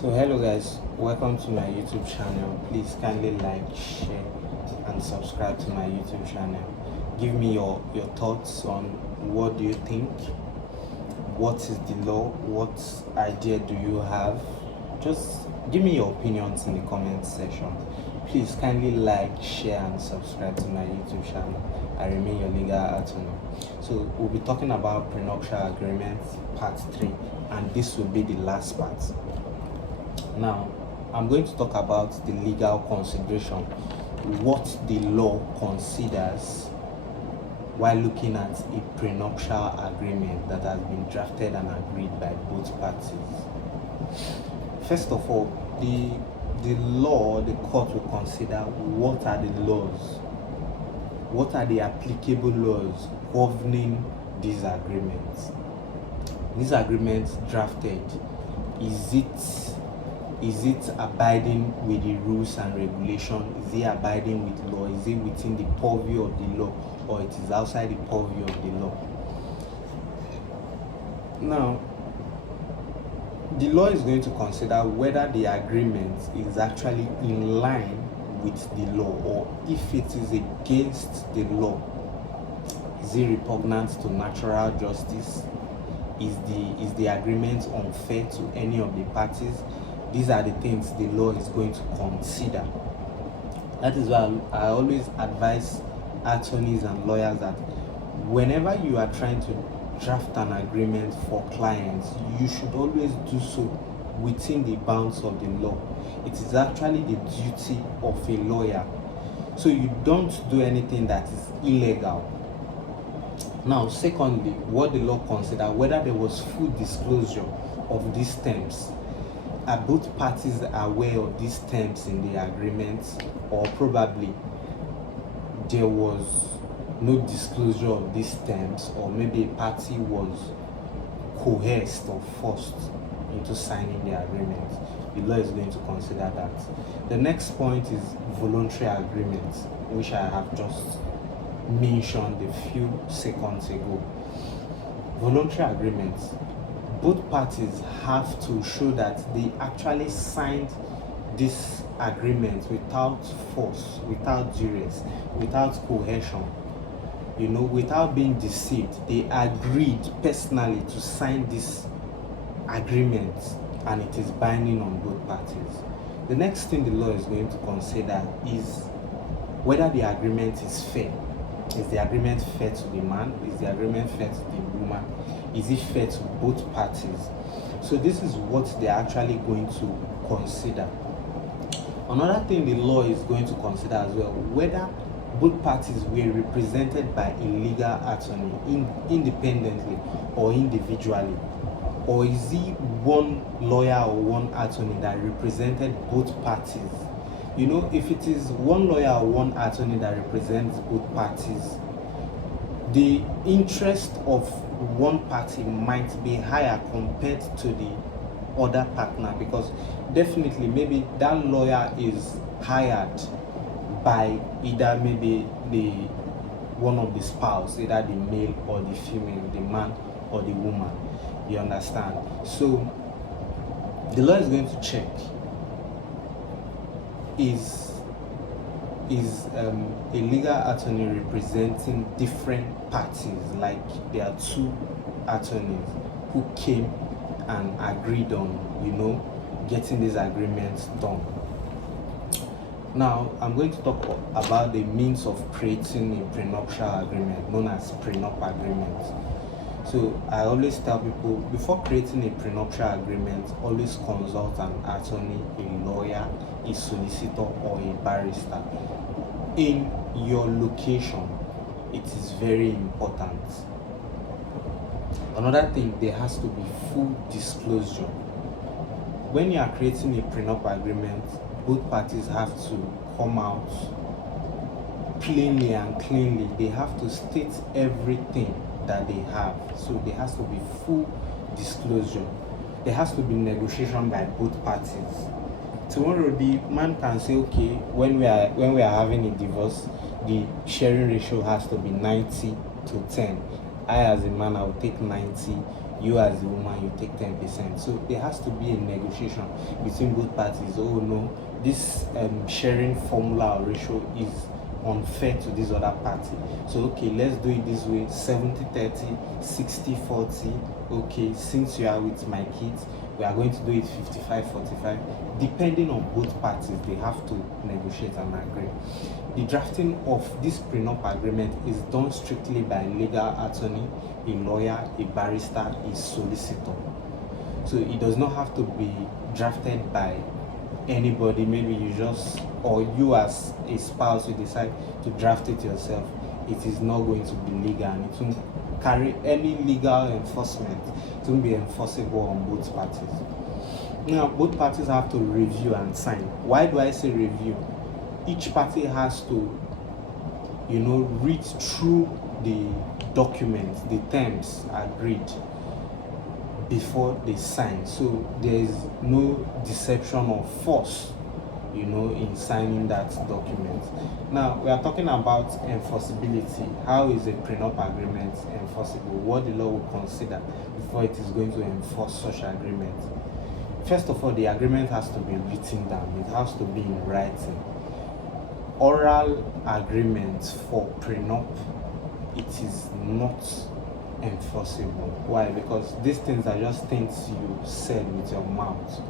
So hello guys, welcome to my YouTube channel. Please kindly like, share and subscribe to my YouTube channel. Give me your thoughts on what do you think, what is the law, what idea do you have. Just give me your opinions in the comment section. Please kindly like, share and subscribe to my YouTube channel. I remain your legal attorney. So we'll be talking about prenuptial agreement part 3, and this will be the last part. Now, I'm going to talk about the legal consideration, what the law considers while looking at a prenuptial agreement that has been drafted and agreed by both parties. First of all, the law, the court will consider what are the laws, what are the applicable laws governing these agreements. These agreements drafted, is it abiding with the rules and regulations? Is it abiding with law? Is it within the purview of the law, or it is outside the purview of the law? Now, the law is going to consider whether the agreement is actually in line with the law, or if it is against the law. Is it repugnant to natural justice? Is the agreement unfair to any of the parties? These are the things the law is going to consider. That is why I always advise attorneys and lawyers that whenever you are trying to draft an agreement for clients, you should always do so within the bounds of the law. It is actually the duty of a lawyer. So you don't do anything that is illegal. Now, secondly, what the law considers, whether there was full disclosure of these terms. Are both parties aware of these terms in the agreement, or probably there was no disclosure of these terms, or maybe a party was coerced or forced into signing the agreement? The law is going to consider that. The next point is voluntary agreement, which I have just mentioned a few seconds ago. Voluntary agreements, both parties have to show that they actually signed this agreement without force, without duress, without coercion, without being deceived. They agreed personally to sign this agreement, and it is binding on both parties. The next thing the law is going to consider is whether the agreement is fair. Is the agreement fair to the man? Is the agreement fair to the woman? Is it fair to both parties? So this is what they're actually going to consider. Another thing the law is going to consider as well, whether both parties were represented by a legal attorney independently or individually, or is it one lawyer or one attorney that represented both parties? If it is one lawyer or one attorney that represents both parties, the interest of one party might be higher compared to the other partner, because definitely maybe that lawyer is hired by either maybe one of the spouse, either the male or the female, the man or the woman. You understand? So the law is going to check, is a legal attorney representing different parties, like there are two attorneys who came and agreed on getting these agreements done. Now I'm going to talk about the means of creating a prenuptial agreement, known as prenup agreement. So I always tell people, before creating a prenuptial agreement, always consult an attorney, a lawyer, a solicitor or a barrister. In your location, it is very important. Another thing, there has to be full disclosure. When you are creating a prenup agreement, both parties have to come out plainly and cleanly. They have to state everything that they have. So there has to be full disclosure. There has to be negotiation by both parties. Tomorrow the man can say, okay, when we are having a divorce, the sharing ratio has to be 90 to 10. I as a man, I will take 90, you as the woman, you take 10%. So there has to be a negotiation between both parties. Oh no, this sharing formula or ratio is unfair to this other party, so okay, let's do it this way: 70-30, 60-40. Okay, since you are with my kids, we are going to do it 55-45. Depending on both parties, they have to negotiate and agree. The drafting of this prenup agreement is done strictly by a legal attorney, a lawyer, a barrister, a solicitor. So it does not have to be drafted by anybody. Maybe you just, or you as a spouse, you decide to draft it yourself. It is not going to be legal, and it won't carry any legal enforcement. It won't be enforceable on both parties. Now, both parties have to review and sign. Why do I say review? Each party has to, read through the documents, the terms agreed before they sign. So there is no deception or force, in signing that document. Now, we are talking about enforceability. How is a prenup agreement enforceable? What the law will consider before it is going to enforce such agreement. First of all, the agreement has to be written down. It has to be in writing. Oral agreements for prenup, it is not enforceable. Why? Because these things are just things you said with your mouth,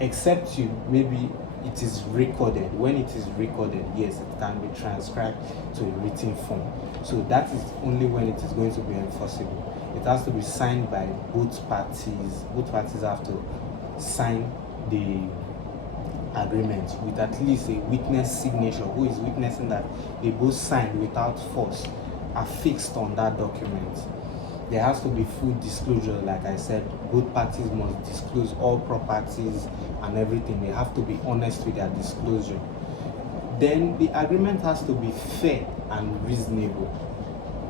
except maybe it is recorded. When it is recorded, yes, it can be transcribed to a written form. So that is only when it is going to be enforceable. It has to be signed by both parties. Both parties have to sign the agreement with at least a witness signature who is witnessing that they both signed without force, affixed on that document. There has to be full disclosure. Like I said, both parties must disclose all properties and everything. They have to be honest with their disclosure. Then the agreement has to be fair and reasonable.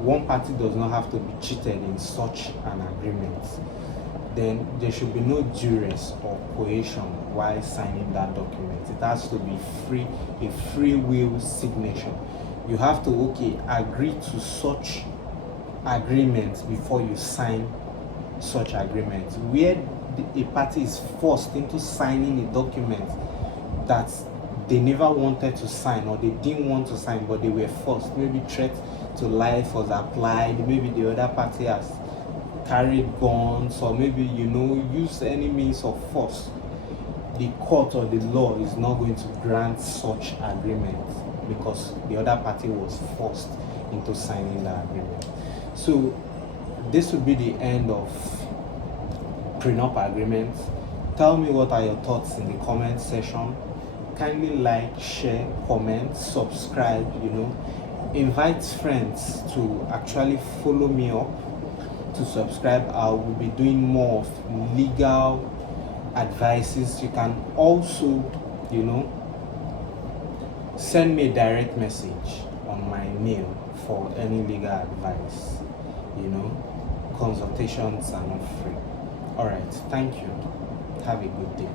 One party does not have to be cheated in such an agreement. Then there should be no duress or coercion while signing that document. It has to be a free will signature. You have to agree to such agreements before you sign such agreements. Where a party is forced into signing a document that they never wanted to sign, or they didn't want to sign but they were forced, maybe threat to life was applied, maybe the other party has carried guns, or maybe use any means of force, the court or the law is not going to grant such agreement because the other party was forced into signing the agreement. So this will be the end of prenup agreements. Tell me what are your thoughts in the comment section. Kindly like, share, comment, subscribe. Invite friends to actually follow me up, to subscribe. I will be doing more of legal advices. You can also send me a direct message on my mail for any legal advice. Consultations are not free. All right, thank you. Have a good day.